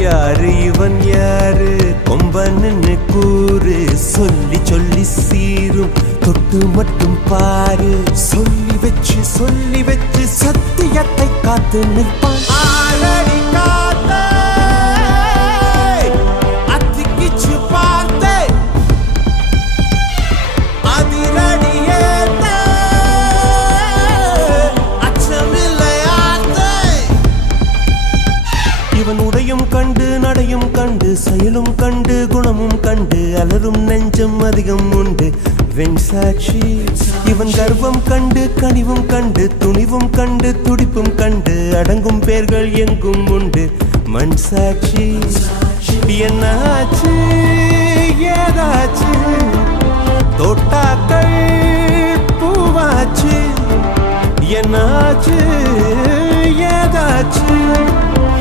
யாரு இவன் யாரு கொம்பன்னு கூறு சொல்லி சொல்லி சீரும் தொட்டு மட்டும் பாரு சொல்லி வச்சு சத்தியத்தை காத்து நிற்பான் ஆளடி காத்தே அத்திக்கிச்சு பார்த்தே அதிரடியேத்தே அச்சமில்லையாத்தே இவன் உடையும் கண்டு நடையும் கண்டு செயலும் கண்டு குணமும் கண்டு அலரும் நெஞ்சம் அதிகம் உண்டு வெண் சாட்சி இவன் கர்வம் கண்டு கனிவும் கண்டு துணிவும் கண்டு துடிப்பும் கண்டு அடங்கும் பேர்கள் எங்கும் உண்டு மண் சாட்சி என்னாச்சு ஏதாச்சு தோட்டாக்கள் பூவாச்சு என்னாச்சு ஏதாச்சு